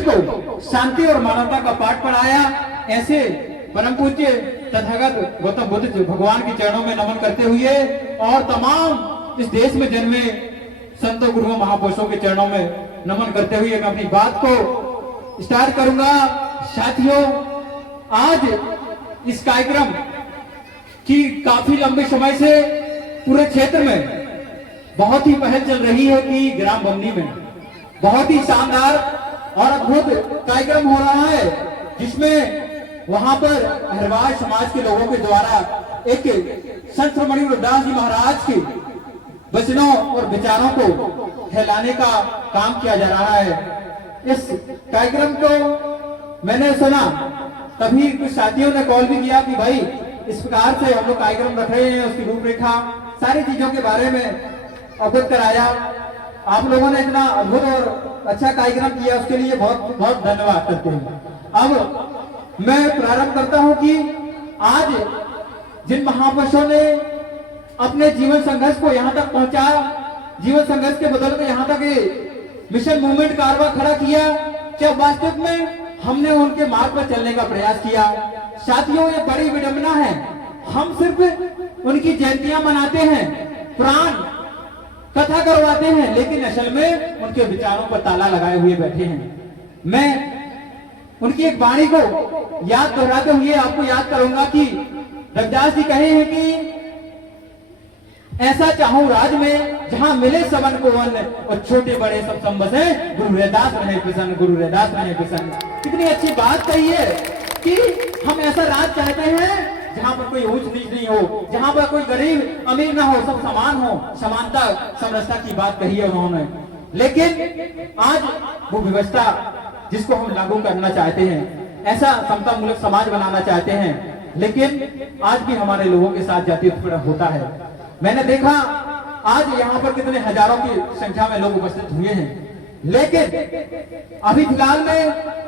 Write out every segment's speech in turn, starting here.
विश्व को शांति और मानवता का पाठ पढ़ाया। ऐसे परम पूज्य तथागत गौतम बुद्ध भगवान के चरणों में नमन करते हुए और तमाम इस देश में जन्मे संत गुरुओं महापुरुषों के चरणों में नमन करते हुए मैं अपनी बात को स्टार्ट करूंगा। साथियों, आज इस कार्यक्रम की काफी लंबे समय से पूरे क्षेत्र में बहुत ही पहल चल रही है कि ग्राम बमनी में बहुत ही शानदार और अद्भुत कार्यक्रम हो रहा है, जिसमें वहां पर हरवार समाज के लोगों के द्वारा एक संत श्रोमणी गुरुदास जी महाराज के वचनों और विचारों को फैलाने का काम किया जा रहा है। इस कार्यक्रम को मैंने सुना, तभी कुछ साथियों ने कॉल भी किया कि भाई इस प्रकार से हम लोग कार्यक्रम रख रहे हैं, उसकी रूपरेखा सारी चीजों के बारे में अवगत कराया। आप लोगों ने इतना अद्भुत और अच्छा कार्यक्रम किया, उसके लिए बहुत बहुत धन्यवाद करते हैं। अब मैं प्रारंभ करता हूं कि आज जिन महापुरुषों ने अपने जीवन संघर्ष को यहाँ तक पहुंचाया, जीवन संघर्ष के बदल में यहाँ तक मिशन मूवमेंट कारवा खड़ा किया, क्या वास्तव में हमने उनके मार्ग पर चलने का प्रयास किया। साथियों, ये बड़ी विडंबना है, हम सिर्फ उनकी जयंतियां मनाते हैं, प्राण कथा करवाते हैं, लेकिन असल में उनके विचारों पर ताला लगाए हुए बैठे हैं। मैं उनकी एक वाणी को याद दोहराते हुए आपको याद करूंगा कि रविदास जी कहे हैं कि ऐसा चाहूं राज में जहां मिले सबन को वन और छोटे बड़े सब संबसे, गुरु रैदास रहे प्रसन्न, गुरु रैदास रहे प्रसन्न। कितनी अच्छी बात कही है कि हम ऐसा राज चाहते हैं जहां पर कोई ऊंच नीच नहीं हो, जहां पर कोई गरीब अमीर ना हो, सब समान हो, समानता समरसता की बात कही है उन्होंने। लेकिन आज वो व्यवस्था जिसको हम लागू करना चाहते हैं, ऐसा समता मूलक समाज बनाना चाहते हैं, लेकिन आज भी हमारे लोगों के साथ जाति उत्पीड़न होता है। मैंने देखा आज यहाँ पर कितने हजारों की संख्या में लोग उपस्थित हुए हैं, लेकिन अभी फिलहाल में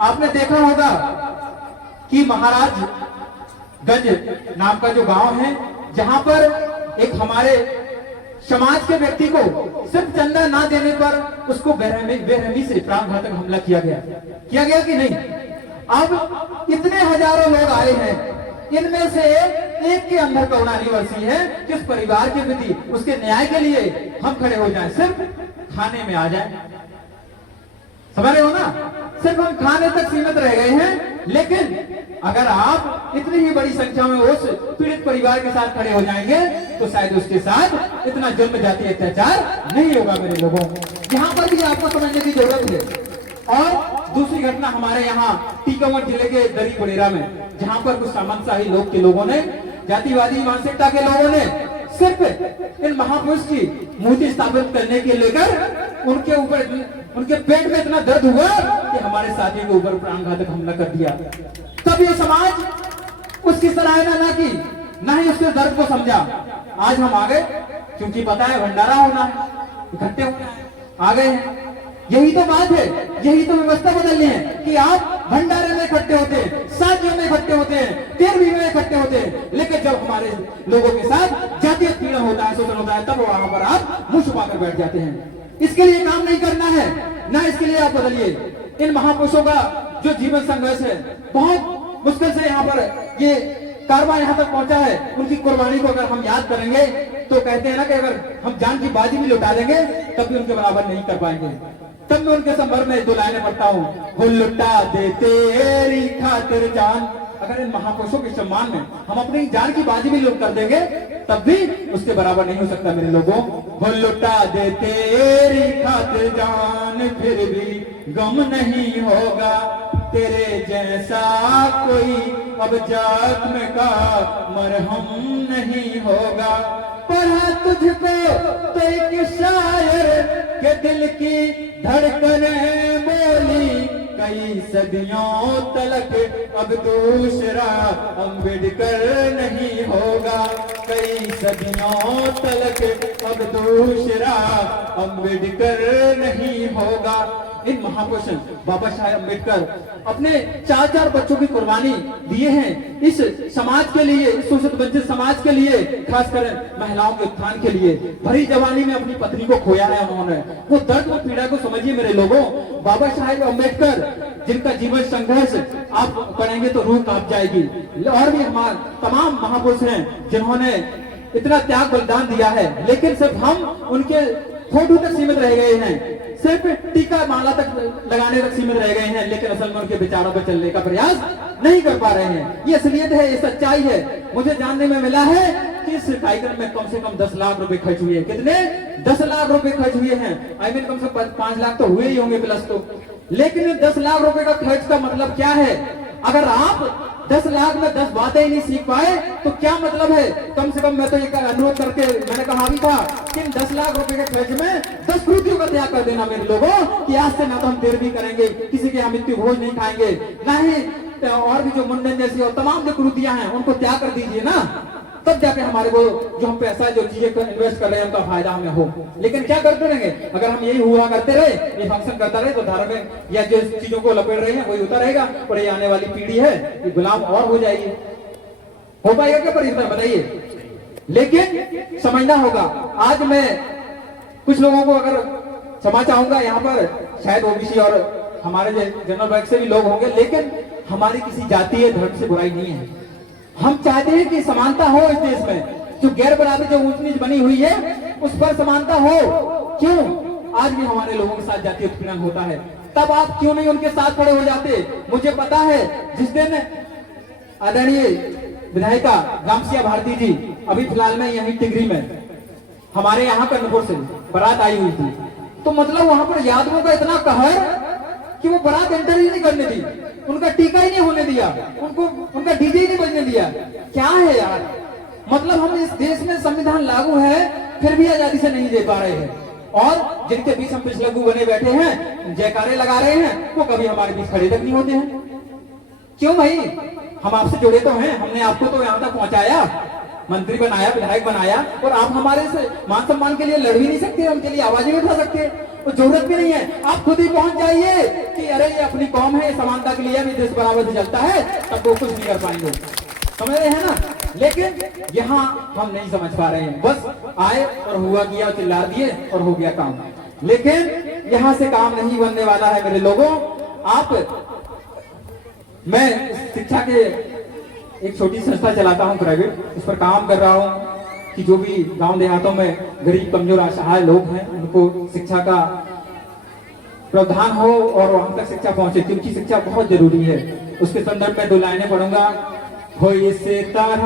आपने देखा होगा कि महाराजगंज नाम का जो गांव है, जहां पर एक हमारे समाज के व्यक्ति को सिर्फ चंदा ना देने पर उसको बेरहमी से प्राणघातक हमला किया गया कि नहीं। अब इतने हजारों लोग आए हैं, इनमें से एक के अंदर करुणानिवर्सी है कि उस परिवार के प्रति उसके न्याय के लिए हम खड़े हो जाएं, सिर्फ खाने में आ जाएं। समझ रहे हो ना, सिर्फ हम खाने तक सीमित रह गए हैं। लेकिन अगर आप इतनी ही बड़ी संख्या में उस पीड़ित परिवार के साथ खड़े हो जाएंगे तो शायद उसके साथ इतना जुल्म जाति अत्याचार नहीं होगा। मेरे लोगों, यहाँ पर भी आपको समझने की जरूरत है। और दूसरी घटना हमारे यहाँ टीकमगढ़ जिले के दरी बुढ़ेरा में, जहाँ पर कुछ सामंतशाही लोग के लोगों ने, जातिवादी मानसिकता के लोगों ने सिर्फ इन महापुरुष की मूर्ति स्थापित करने के लेकर उनके ऊपर, उनके पेट में इतना दर्द हुआ कि हमारे साथी के ऊपर प्राणघातक हमला कर दिया। तब ये समाज उसकी सराहना ना की, ना ही उसके दर्द को समझा। आज हम आ गए क्योंकि पता है भंडारा होना है, इकट्ठे होना है, आ गए हैं। यही तो बात है, यही तो व्यवस्था बदलनी है कि आप भंडारे में इकट्ठे होते हैं, शादियों में इकट्ठे होते हैं, 13वीं में इकट्ठे होते हैं, लेकिन जब हमारे लोगों के साथ जातीय पीड़न होता है, शोषण होता है, तब वहां पर आप मुंह छुपा कर बैठ जाते हैं। इसके लिए काम नहीं करना है, ना इसके लिए आप बदलिए। इन महापुरुषों का जो जीवन संघर्ष है, बहुत मुश्किल से यहाँ पर ये कारवां यहाँ तक पहुंचा है, उनकी कुर्बानी को अगर हम याद करेंगे तो कहते हैं ना कि अगर हम जान की बाजी भी लुटा देंगे तब भी उनके बराबर नहीं कर पाएंगे। तब मैं उनके संदर्भ में 2 लाइनें पढ़ता हूँ, वो लुटा दे तेरी खातिर जान। अगर इन महापुरुषों के सम्मान में हम अपनी जान की बाजी भी लुट कर देंगे तब भी उसके बराबर नहीं हो सकता। मेरे लोगों, वो लुटा दे तेरी खातिर जान, फिर भी गम नहीं होगा, तेरे जैसा कोई अब जख्म का मरहम नहीं होगा। पढ़ा तुझको तो एक शायर के दिल की धड़कनें बोली, कई सदियों तलक अब दूसरा अम्बेडकर नहीं होगा, कई सदियों तलक अब दूसरा अम्बेडकर नहीं होगा। इन महापुरुष बाबा साहेब अम्बेडकर अपने 4 बच्चों की कुर्बानी दिए हैं इस समाज के लिए, इस शोषित वंचित समाज के लिए, खासकर महिलाओं के उत्थान के लिए। भरी जवानी में अपनी पत्नी को खोया है उन्होंने। वो दर्द और पीड़ा को समझिए मेरे लोगों। बाबा साहेब अम्बेडकर जिनका जीवन संघर्ष आप पढ़ेंगे तो रूह कांप जाएगी। और भी हमारे तमाम महापुरुष हैं जिन्होंने इतना त्याग बलिदान दिया है, लेकिन सिर्फ हम उनके फोटो तक सीमित रह गए हैं, सिर्फ टीका माला तक लगाने तक सीमित रह गए हैं, लेकिन असल में उनके विचारों पर चलने का प्रयास नहीं कर पा रहे हैं। ये असलियत है, ये सच्चाई है। मुझे जानने में मिला है कि इस कार्यक्रम में कम से कम 10 लाख रुपए खर्च हुए हैं। कितने? 10 लाख रुपए खर्च हुए हैं। आई मीन कम से कम 5 लाख तो हुए ही होंगे प्लस तो। लेकिन 10 लाख रुपए का खर्च का मतलब क्या है? अगर आप 10 लाख में 10 बातें ही नहीं सीख पाए तो क्या मतलब है? कम से कम मैं तो एक अनुरोध करके मैंने कहा भी था कि इन 10 लाख रुपए के खर्च में 10 कृतियों का त्याग कर देना मेरे लोगों, कि आज से ना तो हम देर भी करेंगे, किसी के यहाँ मृत्यु भोज नहीं खाएंगे, ना ही और भी जो मुंडन जैसी और तमाम जो कृतियां हैं उनको त्याग कर दीजिए ना, तब जाके हमारे को जो हम पैसा जो चीजें इन्वेस्ट कर रहे हैं उनका फायदा हमें हो। लेकिन क्या करते रहेंगे? अगर हम यही हुआ करते रहे, ये फंक्शन करता रहे, तो धार्मिक या जो चीजों को लपेट रहे हैं वही होता रहेगा और ये आने वाली पीढ़ी है ये गुलाम और हो जाएगी। हो पाएगा क्या परिवर्तन? बताइए। लेकिन समझना होगा। आज मैं कुछ लोगों को अगर क्षमा चाहूंगा, यहाँ पर शायद ओबीसी और हमारे जनरल वर्ग से भी लोग होंगे, लेकिन हमारी किसी जाति या धर्म से बुराई नहीं है। हम चाहते हैं कि समानता हो इस देश में। जो गैर बराबरी जो ऊंच नीच बनी हुई है उस पर समानता हो। क्यों? आज भी हमारे लोगों के साथ जातीय उत्पीड़न होता है, तब आप क्यों नहीं उनके साथ खड़े हो जाते? मुझे पता है जिस दिन आदरणीय विधायिका रामसिया भारती जी अभी फिलहाल में यहीं टिगरी में हमारे यहाँ कर्णपुर से बारात आई हुई थी, तो मतलब वहां पर यादवों का इतना कहर कि वो बारात एंटर ही नहीं करने दी, उनका टीका ही नहीं होने दिया, उनका डीजे ही नहीं बजने दिया। क्या है यार? मतलब हम इस देश में संविधान लागू है फिर भी आजादी से नहीं दे पा रहे हैं, और जिनके बीच हम पिछलग्गू बने बैठे हैं, जयकारे लगा रहे हैं, वो कभी हमारे बीच खड़े तक नहीं होते हैं। क्यों भाई? हम आपसे जुड़े तो हैं, हमने आपको तो यहाँ तक पहुंचाया, मंत्री बनाया, विधायक बनाया, और आप हमारे से मान सम्मान के लिए लड़ भी नहीं सकते, उनके लिए आवाज नहीं उठा सकते, तो जरूरत भी नहीं है। आप खुद ही पहुंच जाइए कि अरे ये अपनी कौम है, समानता के लिए भी देश बराबर से चलता है, तब वो कुछ नहीं कर पाएंगे। समझ रहे हैं ना? लेकिन यहाँ हम नहीं समझ पा रहे हैं। बस आए और हुआ किया, चिल्ला दिए और हो गया काम। लेकिन यहाँ से काम नहीं बनने वाला है मेरे लोगों। मैं शिक्षा के एक छोटी संस्था चलाता हूँ प्राइवेट, उस पर काम कर रहा हूँ कि जो भी गांव देहातों में गरीब कमजोर असहाय लोग हैं उनको शिक्षा का प्रावधान हो और वहां तक शिक्षा पहुंचे, क्योंकि शिक्षा बहुत जरूरी है। उसके संदर्भ में 2 लाइनें पढ़ूंगा। हो इस तरह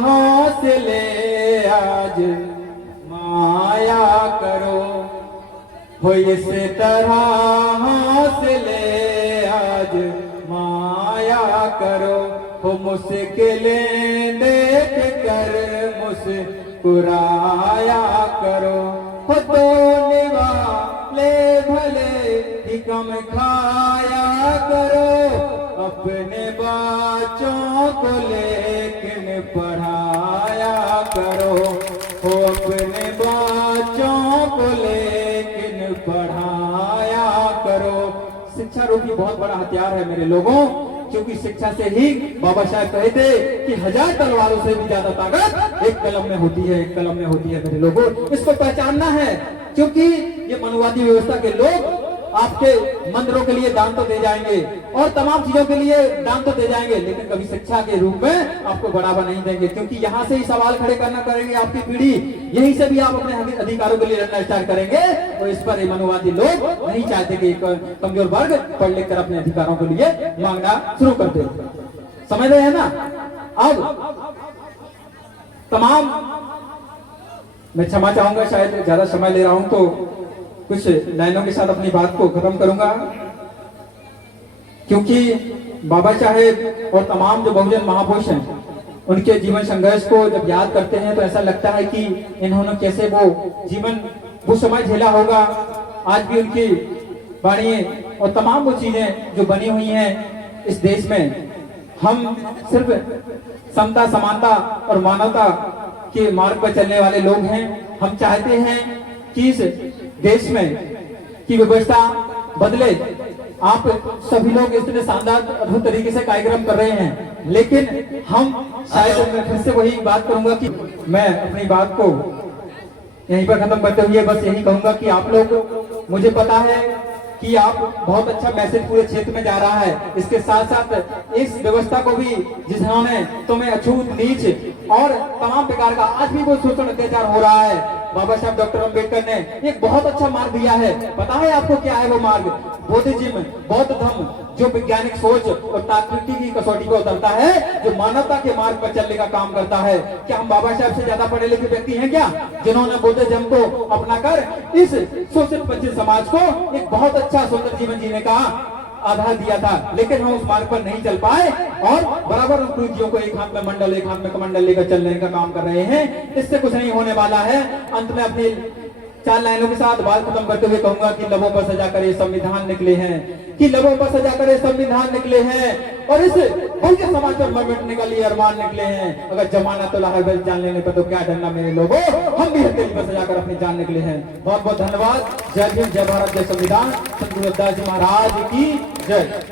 हौसले आज माया करो, हो इस तरह हौसले आज माया करो, हो मुश्किलें देख कर मुस्कुराया करो, हो तो निवाले भले ही कम खाया करो, अपने बच्चों को लेकिन पढ़ाया करो, हो अपने बच्चों को लेकिन पढ़ाया करो। शिक्षा रूपी बहुत बड़ा हथियार है मेरे लोगों, क्योंकि शिक्षा से ही बाबा साहब कहे थे कि 1000 तलवारों से भी ज्यादा ताकत एक कलम में होती है, एक कलम में होती है मेरे लोगों। इसको पहचानना है, क्योंकि ये मनुवादी व्यवस्था के लोग आपके मंदिरों के लिए दान तो दे जाएंगे और तमाम चीजों के लिए दान तो दे जाएंगे, लेकिन कभी शिक्षा के रूप में आपको बढ़ावा नहीं देंगे, क्योंकि यहाँ से ही सवाल खड़े करना करेंगे आपकी पीढ़ी, यहीं से भी आप अपने अधिकारों के लिए लड़ना स्टार्ट करेंगे। और इस पर मनुवादी लोग नहीं चाहते कि एक कमजोर वर्ग पढ़ लिख कर अपने अधिकारों के लिए मांगना शुरू कर दे। समझ रहे हैं ना? अब तमाम मैं क्षमा चाहूंगा, शायद ज्यादा समय ले रहा हूं, तो कुछ लाइनों के साथ अपनी बात को खत्म करूंगा, क्योंकि बाबा साहेब और तमाम जो बहुजन महापुरुष हैं उनके जीवन संघर्ष को जब याद करते हैं तो ऐसा लगता है कि इन्होंने कैसे वो समय झेला होगा। आज भी उनकी वाणी और तमाम वो चीजें जो बनी हुई हैं इस देश में, हम सिर्फ समता, समानता और मानवता के मार्ग पर चलने वाले लोग हैं। हम चाहते हैं कि इस देश में की व्यवस्था बदले। आप सभी लोग इतने शानदार अद्भुत तरीके से कार्यक्रम कर रहे हैं, लेकिन हम शायद मैं फिर से वही बात करूंगा कि मैं अपनी बात को यहीं पर खत्म करते हुए बस यही कहूंगा कि आप लोग, मुझे पता है कि आप बहुत अच्छा मैसेज पूरे क्षेत्र में जा रहा है। इसके साथ साथ इस व्यवस्था को भी जिन्होंने तुम्हें अछूत नीच और तमाम प्रकार का आज भी वो शोषण अत्याचार हो रहा है, बाबा साहब डॉक्टर अम्बेडकर ने एक बहुत अच्छा मार्ग दिया है। पता है आपको क्या है वो मार्ग? बुद्धिज्म, बौद्ध धर्म, जो वैज्ञानिक सोच और तात्विकी की कसौटी पर उतरता है, जो मानवता के मार्ग पर चलने का काम करता है। क्या हम बाबा साहब से ज्यादा पढ़े लिखे व्यक्ति हैं क्या, जिन्होंने बुद्धिज्म को अपनाकर इस शोषित वंचित समाज को एक बहुत अच्छा सुंदर जीवन जीने का आधार दिया था? लेकिन हम उस मार्ग पर नहीं चल पाए और बराबर हम कुरुतियों को एक हाथ में मंडल एक हाथ में कमंडल लेकर चलने का काम कर रहे हैं। इससे कुछ नहीं होने वाला है। अंत में अपनी 4 लाइनों के साथ बात खत्म करते हुए कहूंगा कि लबों पर सजा कर ये संविधान निकले हैं, कि लबों पर सजा कर ये संविधान निकले हैं और इस बहुजन समाज पर मिटने का लिए अरमान निकले हैं। अगर जमाना तो लाहौर जान लेने पर तो क्या डरना मेरे लोगों, हम भी हथेली पर सजा कर अपनी जान निकले हैं। बहुत बहुत धन्यवाद। जय भीम, जय भारत, जय संविधान। संत गुरु रविदास जी महाराज की जय।